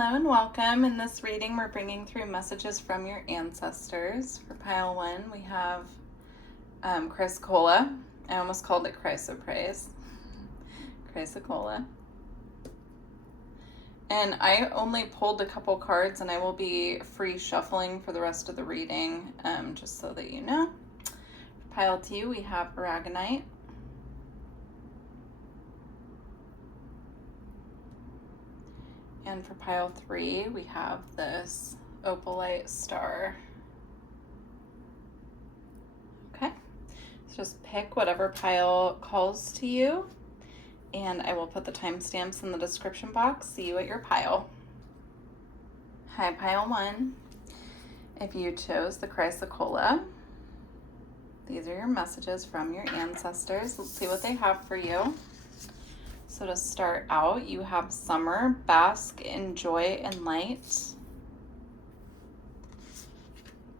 Hello and welcome. In this reading, we're bringing through messages from your ancestors. For pile 1, we have Chrysocola. I almost called it Chrysopraise. Chrysocola. And I only pulled a couple cards, and I will be free shuffling for the rest of the reading, just so that you know. For pile 2, we have Aragonite. And for pile 3, we have this opalite star. Okay, so just pick whatever pile calls to you, and I will put the timestamps in the description box. See you at your pile. Hi, pile 1. If you chose the Chrysocola, these are your messages from your ancestors. Let's see what they have for you. So to start out, you have summer, bask in joy and light.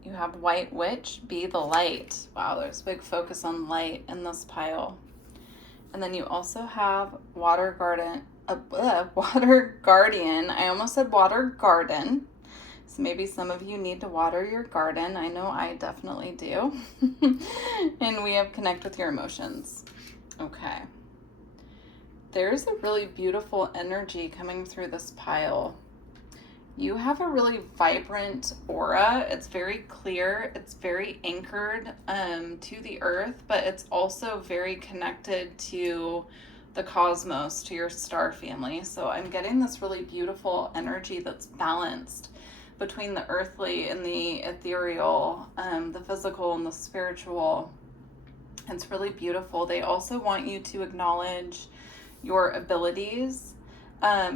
You have white witch, be the light. Wow, there's a big focus on light in this pile. And then you also have water guardian. I almost said water garden. So maybe some of you need to water your garden. I know I definitely do. And we have connect with your emotions. Okay. There's a really beautiful energy coming through this pile. You have a really vibrant aura. It's very clear. It's very anchored to the earth, but it's also very connected to the cosmos, to your star family. So I'm getting this really beautiful energy that's balanced between the earthly and the ethereal, the physical and the spiritual. It's really beautiful. They also want you to acknowledge your abilities.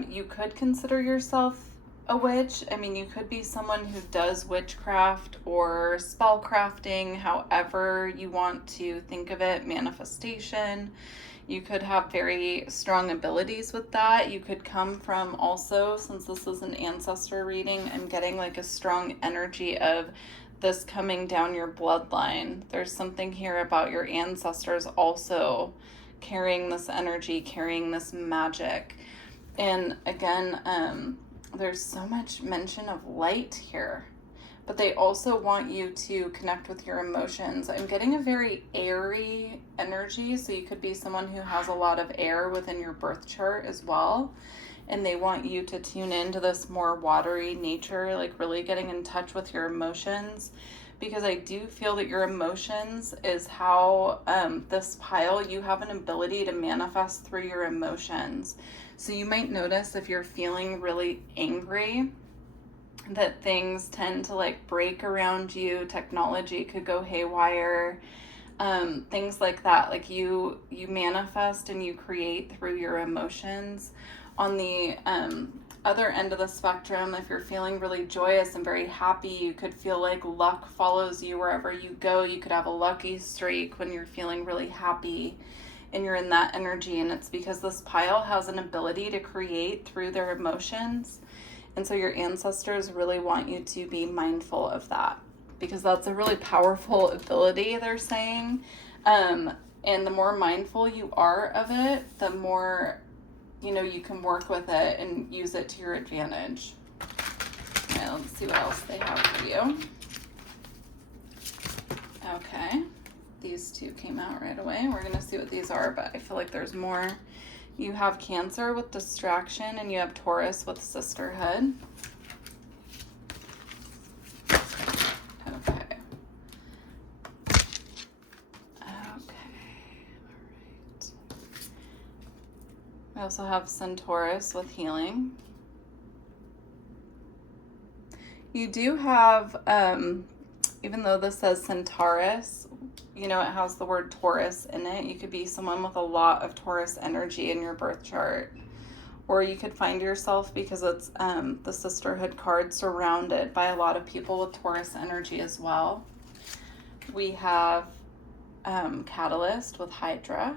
You could consider yourself a witch. I mean, you could be someone who does witchcraft or spell crafting, however you want to think of it, manifestation. You could have very strong abilities with that. You could come from also, since this is an ancestor reading, I'm getting like a strong energy of this coming down your bloodline. There's something here about your ancestors also carrying this energy, carrying this magic. And again, there's so much mention of light here, but they also want you to connect with your emotions. I'm getting a very airy energy, so you could be someone who has a lot of air within your birth chart as well, and they want you to tune into this more watery nature, like really getting in touch with your emotions, because I do feel that your emotions is how this pile, you have an ability to manifest through your emotions. So you might notice if you're feeling really angry that things tend to like break around you. Technology could go haywire, things like that. Like you manifest and you create through your emotions. On the other end of the spectrum, if you're feeling really joyous and very happy, you could feel like luck follows you wherever you go. You could have a lucky streak when you're feeling really happy and you're in that energy. And it's because this pile has an ability to create through their emotions. And so your ancestors really want you to be mindful of that, because that's a really powerful ability, they're saying. And the more mindful you are of it, the more you can work with it and use it to your advantage. Okay, let's see what else they have for you. Okay, these two came out right away. We're going to see what these are, but I feel like there's more. You have Cancer with distraction, and you have Taurus with sisterhood. Okay. We also have Centaurus with healing. You do have, even though this says Centaurus, it has the word Taurus in it. You could be someone with a lot of Taurus energy in your birth chart. Or you could find yourself, because it's the sisterhood card, surrounded by a lot of people with Taurus energy as well. We have Catalyst with Hydra.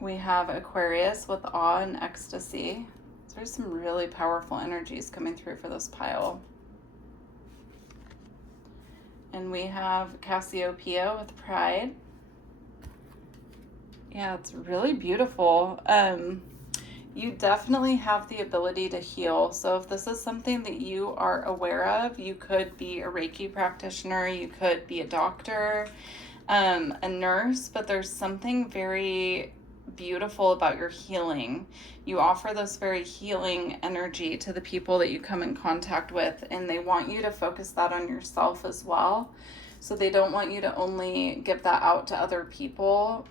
We have Aquarius with Awe and Ecstasy. So there's some really powerful energies coming through for this pile. And we have Cassiopeia with Pride. Yeah, it's really beautiful. You definitely have the ability to heal. So if this is something that you are aware of, you could be a Reiki practitioner, you could be a doctor, a nurse, but there's something very beautiful about your healing. You offer this very healing energy to the people that you come in contact with, and they want you to focus that on yourself as well. So they don't want you to only give that out to other people.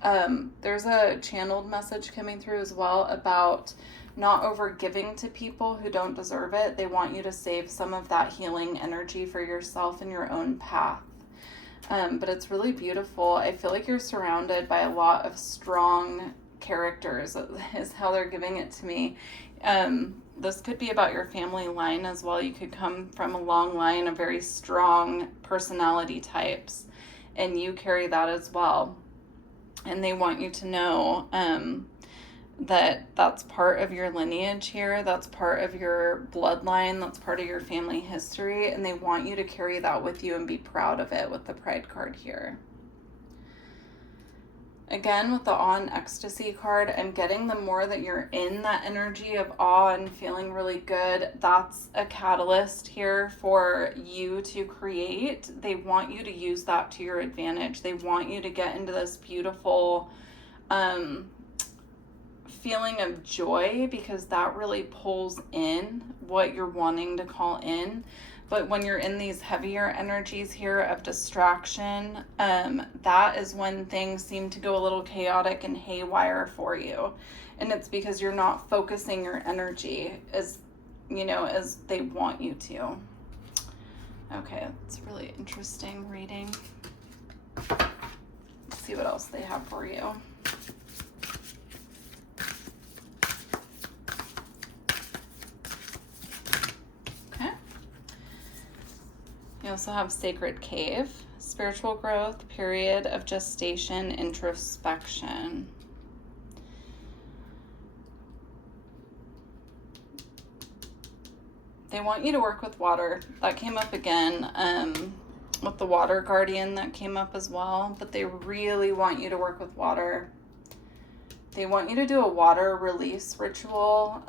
There's a channeled message coming through as well about not over giving to people who don't deserve it. They want you to save some of that healing energy for yourself and your own path. But it's really beautiful. I feel like you're surrounded by a lot of strong characters, is how they're giving it to me. This could be about your family line as well. You could come from a long line of very strong personality types, and you carry that as well. And they want you to know that that's part of your lineage here, that's part of your bloodline, that's part of your family history, and they want you to carry that with you and be proud of it with the Pride card here. Again, with the awe and ecstasy card, I'm getting the more that you're in that energy of awe and feeling really good, that's a catalyst here for you to create. They want you to use that to your advantage. They want you to get into this beautiful feeling of joy, because that really pulls in what you're wanting to call in. But when you're in these heavier energies here of distraction, that is when things seem to go a little chaotic and haywire for you. And it's because you're not focusing your energy as, as they want you to. Okay, it's really interesting reading. Let's see what else they have for you. You also have Sacred Cave, spiritual growth, period of gestation, introspection. They want you to work with water. That came up again with the water guardian, that came up as well. But they really want you to work with water. They want you to do a water release ritual.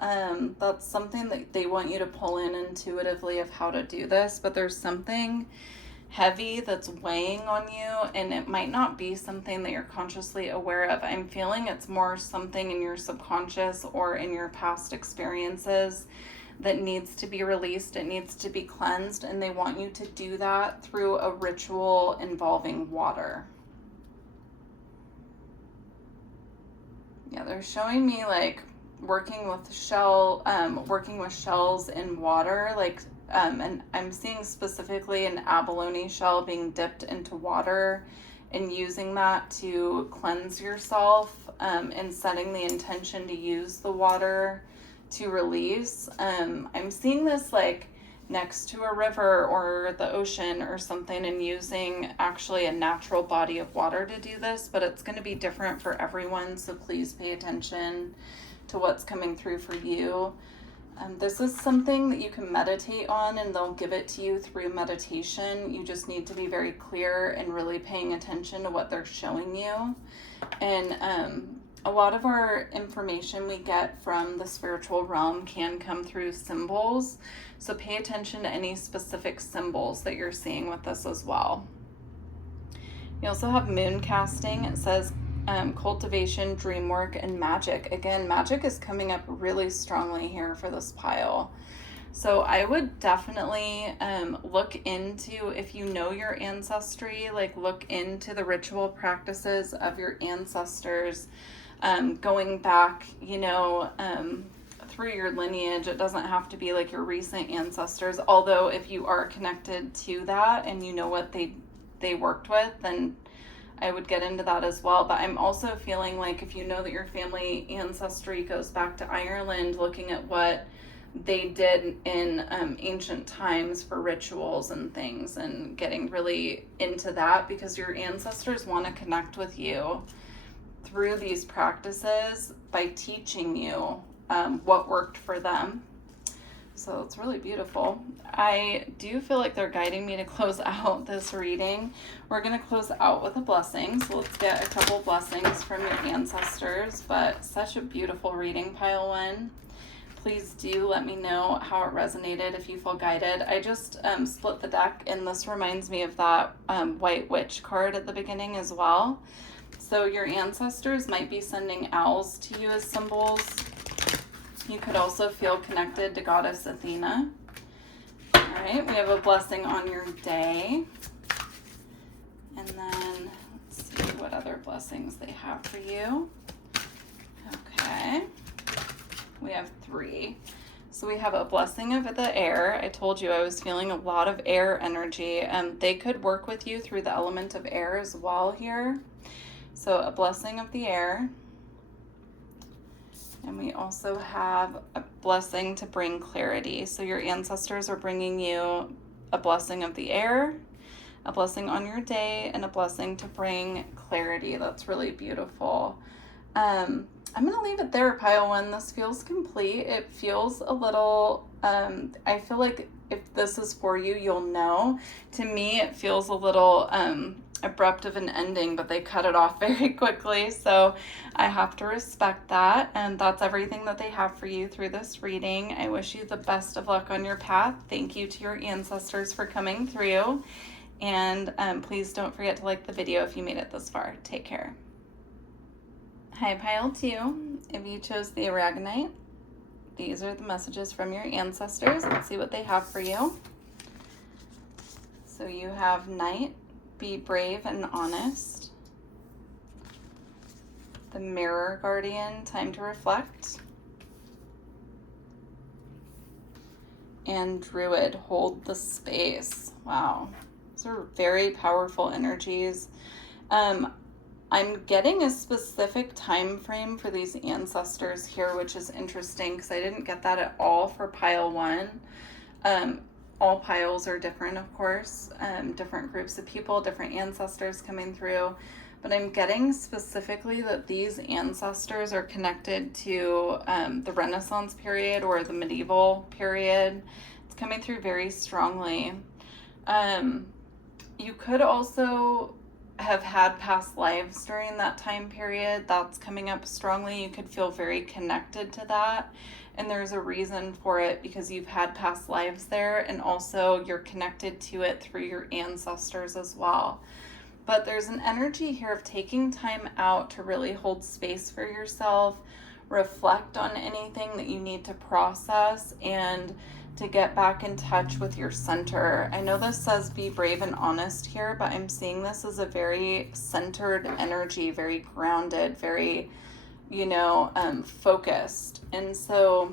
That's something that they want you to pull in intuitively of how to do this, but there's something heavy that's weighing on you, and it might not be something that you're consciously aware of. I'm feeling it's more something in your subconscious or in your past experiences that needs to be released. It needs to be cleansed, and they want you to do that through a ritual involving water. Yeah, they're showing me like working with shells in water, and I'm seeing specifically an abalone shell being dipped into water and using that to cleanse yourself, and setting the intention to use the water to release. I'm seeing this like next to a river or the ocean or something, and using actually a natural body of water to do this, but it's going to be different for everyone, so please pay attention to what's coming through for you. This is something that you can meditate on, and they'll give it to you through meditation. You just need to be very clear and really paying attention to what they're showing you. And a lot of our information we get from the spiritual realm can come through symbols. So pay attention to any specific symbols that you're seeing with this as well. You also have moon casting. It says cultivation, dream work, and magic. Again, magic is coming up really strongly here for this pile. So I would definitely look into, if you know your ancestry, like look into the ritual practices of your ancestors, going back, through your lineage. It doesn't have to be like your recent ancestors, although if you are connected to that and you know what they worked with, then I would get into that as well. But I'm also feeling like if you know that your family ancestry goes back to Ireland, looking at what they did in ancient times for rituals and things, and getting really into that, because your ancestors want to connect with you through these practices by teaching you what worked for them. So it's really beautiful. I do feel like they're guiding me to close out this reading. We're going to close out with a blessing. So let's get a couple blessings from your ancestors. But such a beautiful reading, Pile 1. Please do let me know how it resonated if you feel guided. I just split the deck, and this reminds me of that White Witch card at the beginning as well. So your ancestors might be sending owls to you as symbols. You could also feel connected to Goddess Athena. All right, we have a blessing on your day. And then let's see what other blessings they have for you. Okay, we have 3. So we have a blessing of the air. I told you I was feeling a lot of air energy. They could work with you through the element of air as well here. So a blessing of the air. And we also have a blessing to bring clarity. So your ancestors are bringing you a blessing of the air, a blessing on your day, and a blessing to bring clarity. That's really beautiful. I'm going to leave it there, Pile 1. This feels complete. It feels a little, I feel like if this is for you, you'll know. To me, it feels a little abrupt of an ending, but they cut it off very quickly. So I have to respect that. And that's everything that they have for you through this reading. I wish you the best of luck on your path. Thank you to your ancestors for coming through. And please don't forget to like the video if you made it this far. Take care. Hi, Pile 2. If you chose the Aragonite, these are the messages from your ancestors. Let's see what they have for you. So you have Knight, be brave and honest. The Mirror Guardian, time to reflect. And Druid, hold the space. Wow, those are very powerful energies. I'm getting a specific time frame for these ancestors here, which is interesting because I didn't get that at all for Pile 1. All piles are different, of course, different groups of people, different ancestors coming through. But I'm getting specifically that these ancestors are connected to the Renaissance period or the medieval period. It's coming through very strongly. You could also have had past lives during that time period. That's coming up strongly. You could feel very connected to that. And there's a reason for it because you've had past lives there, and also you're connected to it through your ancestors as well. But there's an energy here of taking time out to really hold space for yourself, reflect on anything that you need to process, and to get back in touch with your center. I know this says be brave and honest here, but I'm seeing this as a very centered energy, very grounded, very, focused. And so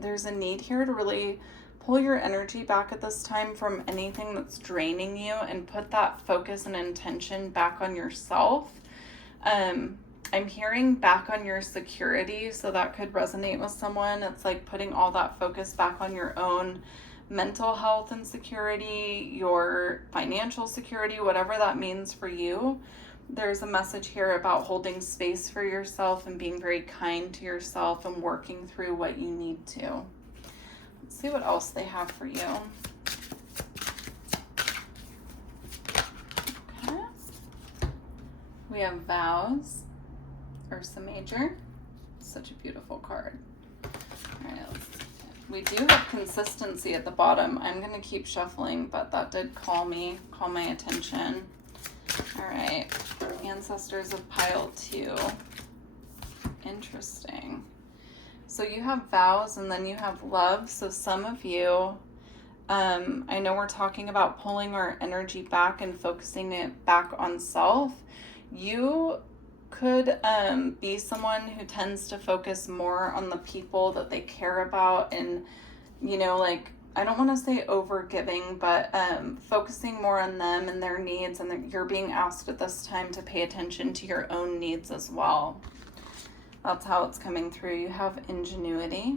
there's a need here to really pull your energy back at this time from anything that's draining you and put that focus and intention back on yourself. I'm hearing back on your security, so that could resonate with someone. It's like putting all that focus back on your own mental health and security, your financial security, whatever that means for you. There's a message here about holding space for yourself and being very kind to yourself and working through what you need to. Let's see what else they have for you. Okay. We have Vows, Ursa Major. Such a beautiful card. All right, we do have consistency at the bottom. I'm going to keep shuffling, but that did call my attention. All right, ancestors of Pile 2. Interesting. So you have Vows and then you have Love. So some of you, I know we're talking about pulling our energy back and focusing it back on self. You could be someone who tends to focus more on the people that they care about and, I don't want to say over-giving, but focusing more on them and their needs, and you're being asked at this time to pay attention to your own needs as well. That's how it's coming through. You have Ingenuity.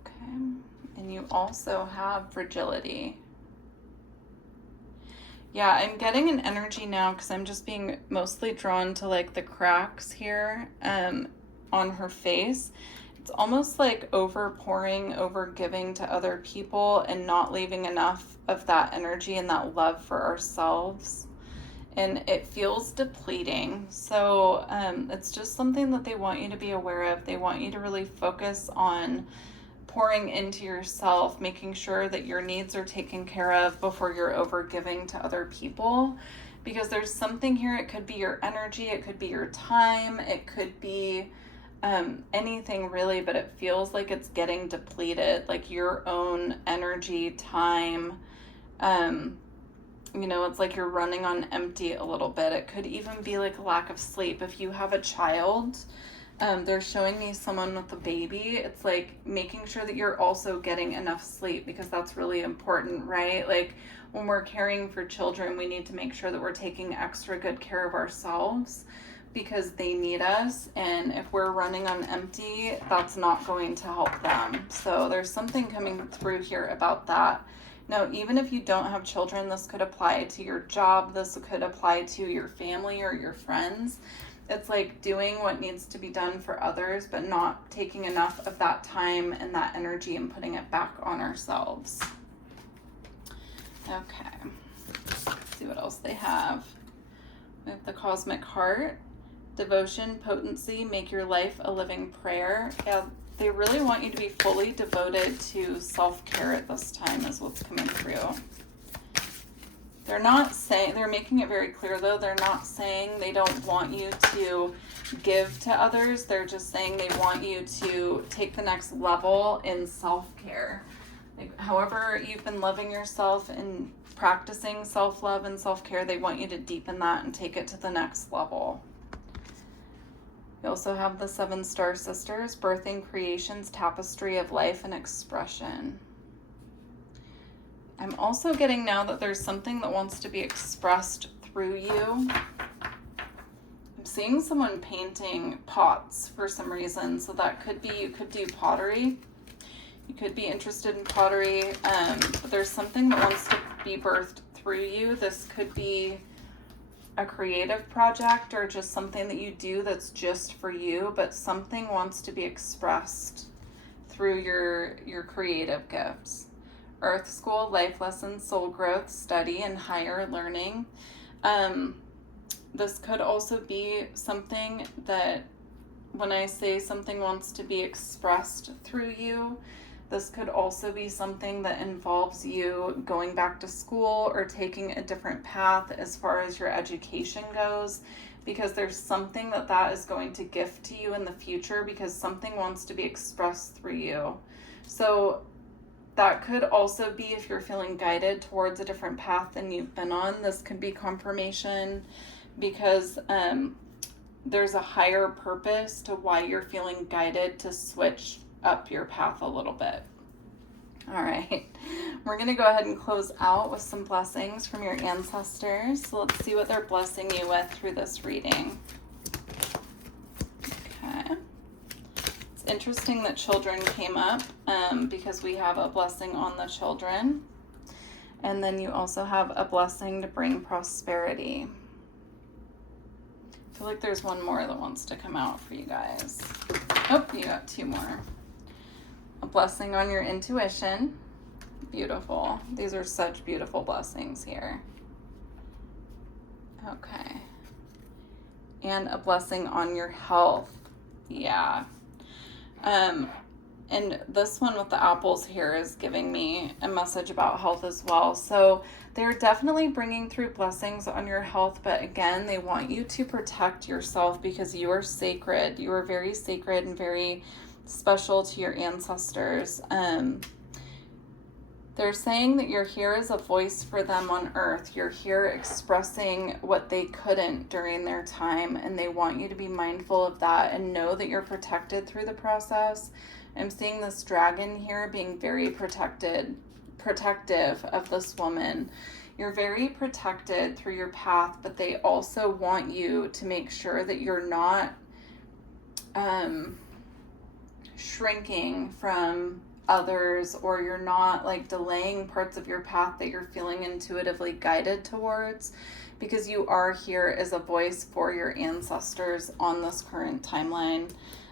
Okay. And you also have Fragility. Yeah, I'm getting an energy now because I'm just being mostly drawn to the cracks here on her face. It's almost like overpouring, over giving to other people and not leaving enough of that energy and that love for ourselves. And it feels depleting. So it's just something that they want you to be aware of. They want you to really focus on pouring into yourself, making sure that your needs are taken care of before you're over giving to other people. Because there's something here, it could be your energy, it could be your time, it could be anything really, but it feels like it's getting depleted, like your own energy, time. It's like you're running on empty a little bit. It could even be like a lack of sleep. If you have a child, they're showing me someone with a baby. It's like making sure that you're also getting enough sleep, because that's really important, right? Like when we're caring for children, we need to make sure that we're taking extra good care of ourselves, because they need us. And if we're running on empty, that's not going to help them. So there's something coming through here about that. Now, even if you don't have children, this could apply to your job. This could apply to your family or your friends. It's like doing what needs to be done for others, but not taking enough of that time and that energy and putting it back on ourselves. Okay, let's see what else they have. We have the Cosmic Heart, devotion, potency, make your life a living prayer. Yeah, they really want you to be fully devoted to self-care at this time is what's coming through. They're not saying, they're making it very clear though, they're not saying they don't want you to give to others. They're just saying they want you to take the next level in self-care. Like, however you've been loving yourself and practicing self-love and self-care, they want you to deepen that and take it to the next level. You also have the 7 Star Sisters, birthing creation's tapestry of life and expression. I'm also getting now that there's something that wants to be expressed through you. I'm seeing someone painting pots for some reason. So that could be, you could do pottery. You could be interested in pottery. But there's something that wants to be birthed through you. This could be a creative project or just something that you do that's just for you, but something wants to be expressed through your creative gifts. Earth School, life lessons, soul growth, study, and higher learning. This could also be something that, when I say something wants to be expressed through you, this could also be something that involves you going back to school or taking a different path as far as your education goes, because there's something that is going to gift to you in the future, because something wants to be expressed through you. So that could also be if you're feeling guided towards a different path than you've been on. This could be confirmation, because there's a higher purpose to why you're feeling guided to switch up your path a little bit. All right, we're going to go ahead and close out with some blessings from your ancestors. So let's see what they're blessing you with through this reading. Okay. It's interesting that children came up because we have a blessing on the children. And then you also have a blessing to bring prosperity. I feel like there's one more that wants to come out for you guys. Oh, you got 2 more. A blessing on your intuition. Beautiful. These are such beautiful blessings here. Okay. And a blessing on your health. Yeah. And this one with the apples here is giving me a message about health as well. So they're definitely bringing through blessings on your health, but again, they want you to protect yourself, because you are sacred. You are very sacred and very special to your ancestors. They're saying that you're here as a voice for them on earth. You're here expressing what they couldn't during their time, and they want you to be mindful of that and know that you're protected through the process. I'm seeing this dragon here being very protective of this woman. You're very protected through your path, but they also want you to make sure that you're not shrinking from others, or you're not like delaying parts of your path that you're feeling intuitively guided towards, because you are here as a voice for your ancestors on this current timeline.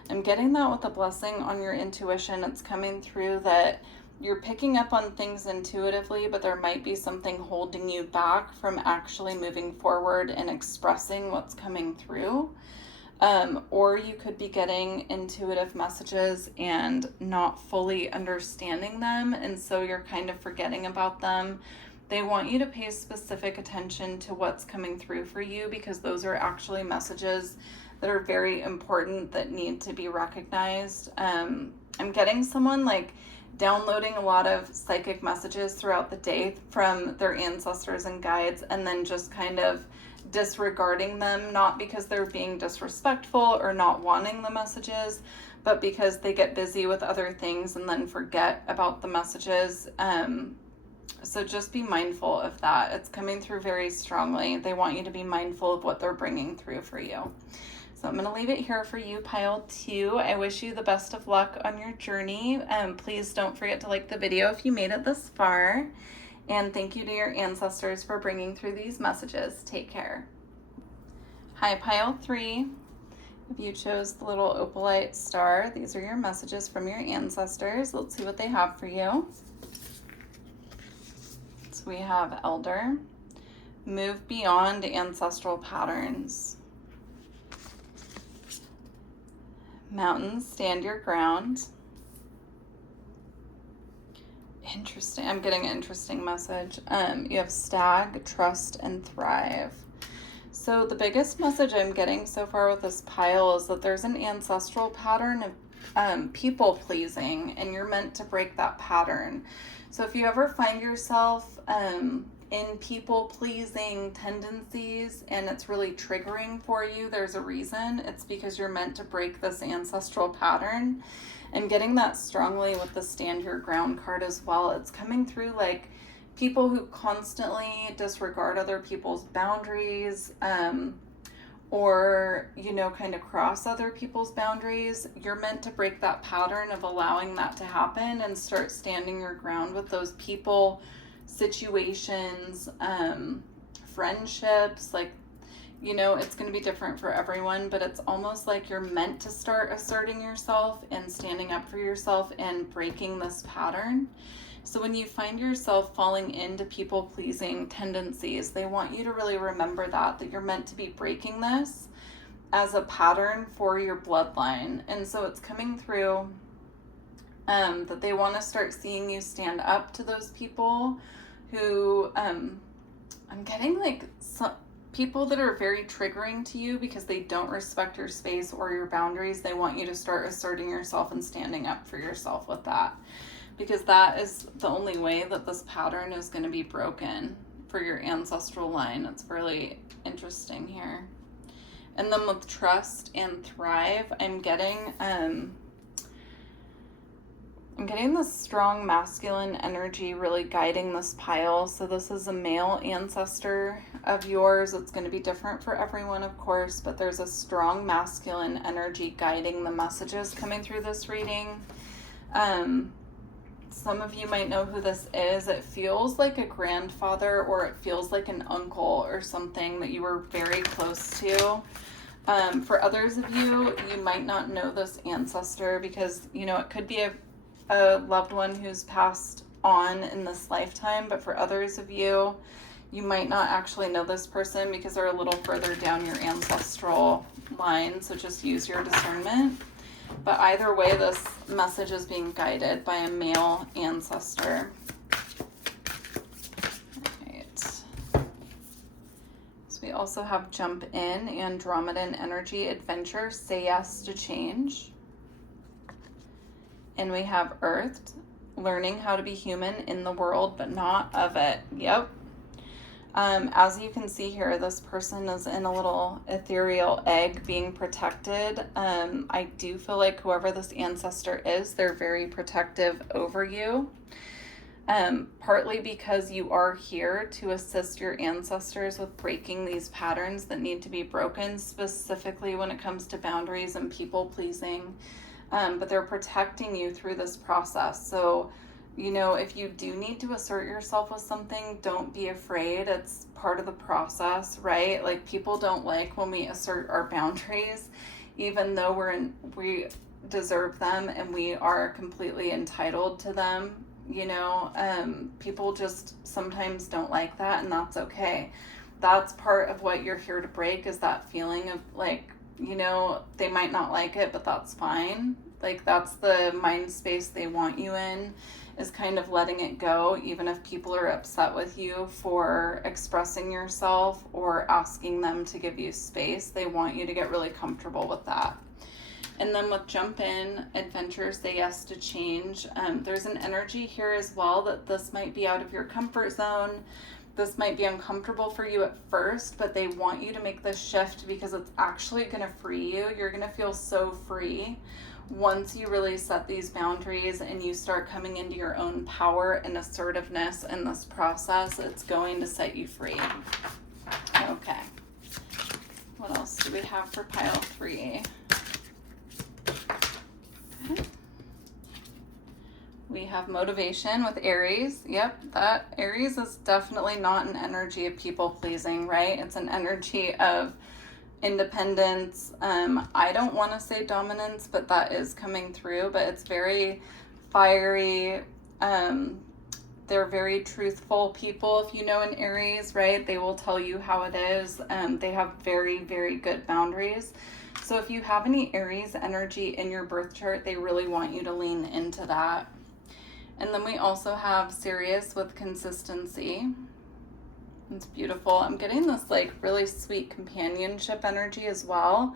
I'm getting that with a blessing on your intuition. It's coming through that you're picking up on things intuitively, but there might be something holding you back from actually moving forward and expressing what's coming through. Or you could be getting intuitive messages and not fully understanding them, and so you're kind of forgetting about them. They want you to pay specific attention to what's coming through for you, because those are actually messages that are very important that need to be recognized. I'm getting someone like downloading a lot of psychic messages throughout the day from their ancestors and guides, and then just kind of disregarding them, not because they're being disrespectful or not wanting the messages, but because they get busy with other things and then forget about the messages. So just be mindful of that. It's coming through very strongly. They want you to be mindful of what they're bringing through for you. So I'm going to leave it here for you, pile 2. I wish you the best of luck on your journey. Please don't forget to like the video if you made it this far. And thank you to your ancestors for bringing through these messages. Take care. Hi, pile 3. If you chose the little opalite star, these are your messages from your ancestors. Let's see what they have for you. So we have Elder. Move beyond ancestral patterns. Mountains, stand your ground. Interesting. I'm getting an interesting message. You have Stag, trust, and thrive. So the biggest message I'm getting so far with this pile is that there's an ancestral pattern of people pleasing, and you're meant to break that pattern. So if you ever find yourself in people pleasing tendencies and it's really triggering for you, there's a reason. It's because you're meant to break this ancestral pattern. I'm getting that strongly with the stand your ground card as well. It's coming through like people who constantly disregard other people's boundaries, or, you know, kind of cross other people's boundaries. You're meant to break that pattern of allowing that to happen and start standing your ground with those people, situations, friendships. Like, you know, it's going to be different for everyone, but it's almost like you're meant to start asserting yourself and standing up for yourself and breaking this pattern. So when you find yourself falling into people-pleasing tendencies, they want you to really remember that you're meant to be breaking this as a pattern for your bloodline. And so it's coming through that they want to start seeing you stand up to those people who, I'm getting like some people that are very triggering to you because they don't respect your space or your boundaries. They want you to start asserting yourself and standing up for yourself with that, because that is the only way that this pattern is going to be broken for your ancestral line. It's really interesting here. And then with trust and thrive, I'm getting this strong masculine energy really guiding this pile. So this is a male ancestor of yours. It's going to be different for everyone, of course, but there's a strong masculine energy guiding the messages coming through this reading. Some of you might know who this is. It feels like a grandfather, or it feels like an uncle or something that you were very close to. For others of you, you might not know this ancestor because, you know, it could be a loved one who's passed on in this lifetime. But for others of you, you might not actually know this person because they're a little further down your ancestral line. So just use your discernment. But either way, this message is being guided by a male ancestor. Right. So we also have jump in, Andromedan energy, adventure, say yes to change. And we have earthed, learning how to be human in the world, but not of it. Yep. As you can see here, this person is in a little ethereal egg being protected. I do feel like whoever this ancestor is, they're very protective over you. Partly because you are here to assist your ancestors with breaking these patterns that need to be broken, specifically when it comes to boundaries and people pleasing. But they're protecting you through this process. So, you know, if you do need to assert yourself with something, don't be afraid. It's part of the process, right? Like, people don't like when we assert our boundaries. even though we deserve them and we are completely entitled to them. You know, people just sometimes don't like that, and that's okay. That's part of what you're here to break, is that feeling of like, you know, they might not like it, but that's fine. Like, that's the mind space they want you in, is kind of letting it go, even if people are upset with you for expressing yourself or asking them to give you space. They want you to get really comfortable with that. And then with jump in, adventure, say yes to change. There's an energy here as well that this might be out of your comfort zone. This might be uncomfortable for you at first, but they want you to make this shift because it's actually going to free you. You're going to feel so free once you really set these boundaries and you start coming into your own power and assertiveness in this process. It's going to set you free. Okay. What else do we have for pile 3? Okay. We have motivation with Aries. Yep, that Aries is definitely not an energy of people pleasing, right? It's an energy of independence. I don't want to say dominance, but that is coming through. But it's very fiery. They're very truthful people. If you know an Aries, right, they will tell you how it is. They have very, very good boundaries. So if you have any Aries energy in your birth chart, they really want you to lean into that. And then we also have Sirius with consistency. It's beautiful. I'm getting this like really sweet companionship energy as well.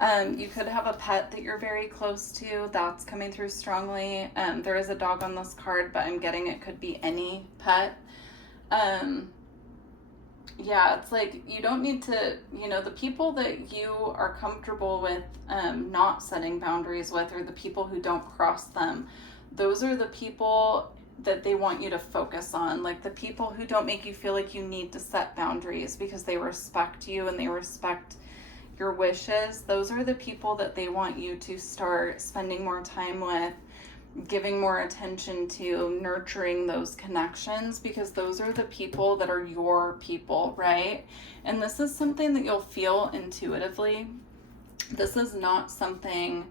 You could have a pet that you're very close to. That's coming through strongly. There is a dog on this card, but I'm getting it could be any pet. Yeah, it's like you don't need to, you know, the people that you are comfortable with not setting boundaries with, or the people who don't cross them, those are the people that they want you to focus on. Like the people who don't make you feel like you need to set boundaries because they respect you and they respect your wishes. Those are the people that they want you to start spending more time with, giving more attention to, nurturing those connections, because those are the people that are your people, right? And this is something that you'll feel intuitively. This is not something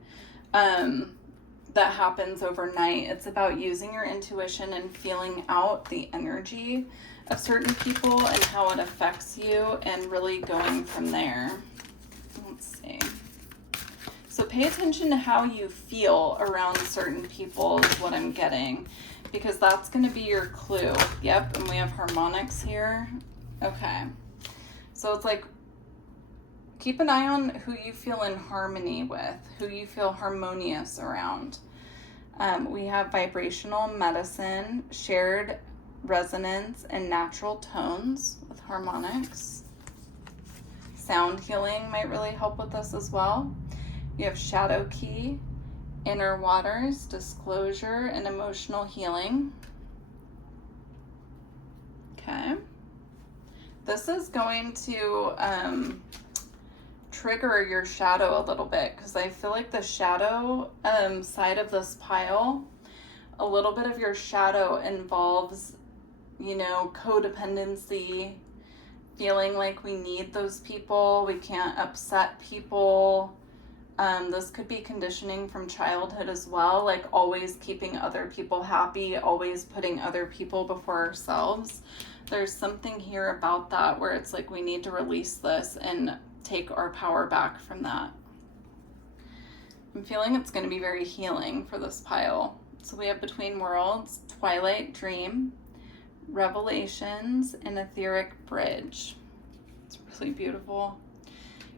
that happens overnight. It's about using your intuition and feeling out the energy of certain people and how it affects you, and really going from there. Let's see. So pay attention to how you feel around certain people is what I'm getting, because that's going to be your clue. Yep, and we have harmonics here. Okay. So it's like, keep an eye on who you feel in harmony with, who you feel harmonious around. We have vibrational medicine, shared resonance, and natural tones with harmonics. Sound healing might really help with this as well. You have shadow key, inner waters, disclosure, and emotional healing. Okay. This is going to trigger your shadow a little bit, because I feel like the shadow side of this pile, a little bit of your shadow involves, you know, codependency, feeling like we need those people, we can't upset people. This could be conditioning from childhood as well, like always keeping other people happy, always putting other people before ourselves. There's something here about that where it's like we need to release this and take our power back from that. I'm feeling it's going to be very healing for this pile. So we have Between Worlds, Twilight Dream, Revelations, and Etheric Bridge. It's really beautiful.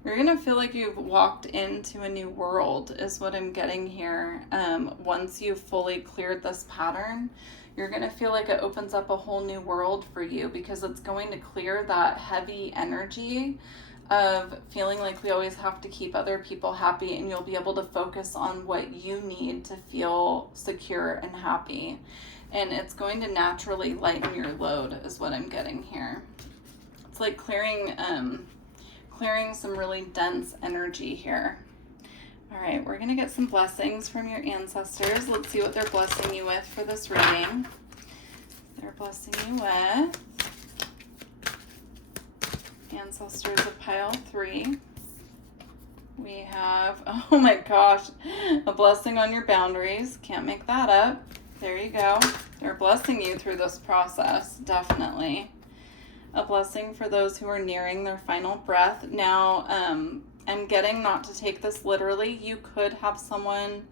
You're going to feel like you've walked into a new world is what I'm getting here. Once you've fully cleared this pattern, you're going to feel like it opens up a whole new world for you, because it's going to clear that heavy energy of feeling like we always have to keep other people happy, and you'll be able to focus on what you need to feel secure and happy. And it's going to naturally lighten your load is what I'm getting here. It's like clearing some really dense energy here. All right, we're going to get some blessings from your ancestors. Let's see what they're blessing you with for this reading. They're blessing you with ancestors of pile 3. We have, oh my gosh, a blessing on your boundaries. Can't make that up. There you go. They're blessing you through this process, definitely. A blessing for those who are nearing their final breath. Now, I'm getting, not to take this literally, you could have someone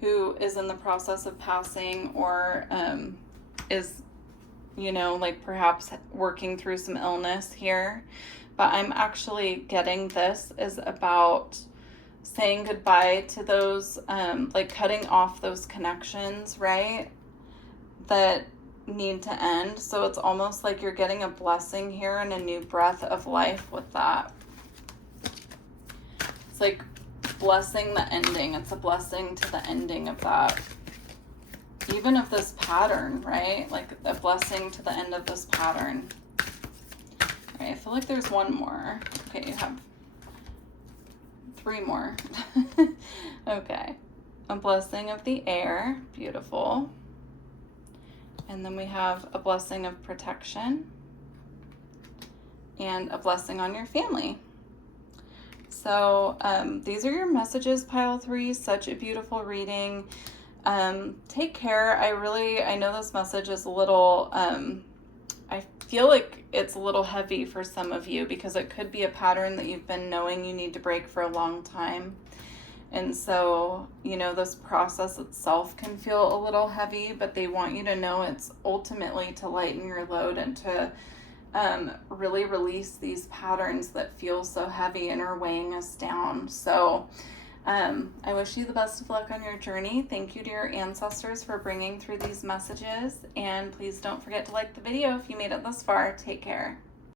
who is in the process of passing or is, you know, like perhaps working through some illness here. But I'm actually getting this is about saying goodbye to those, like cutting off those connections, right? That need to end. So it's almost like you're getting a blessing here and a new breath of life with that. It's like blessing the ending. It's a blessing to the ending of that. Even of this pattern, right? Like a blessing to the end of this pattern. Right, I feel like there's one more. Okay, you have 3 more. Okay. A blessing of the air. Beautiful. And then we have a blessing of protection. And a blessing on your family. So these are your messages, pile 3. Such a beautiful reading. Take care. I know this message is a little, I feel like it's a little heavy for some of you because it could be a pattern that you've been knowing you need to break for a long time. And so, you know, this process itself can feel a little heavy, but they want you to know it's ultimately to lighten your load and to really release these patterns that feel so heavy and are weighing us down. So I wish you the best of luck on your journey. Thank you to your ancestors for bringing through these messages. And please don't forget to like the video if you made it this far. Take care.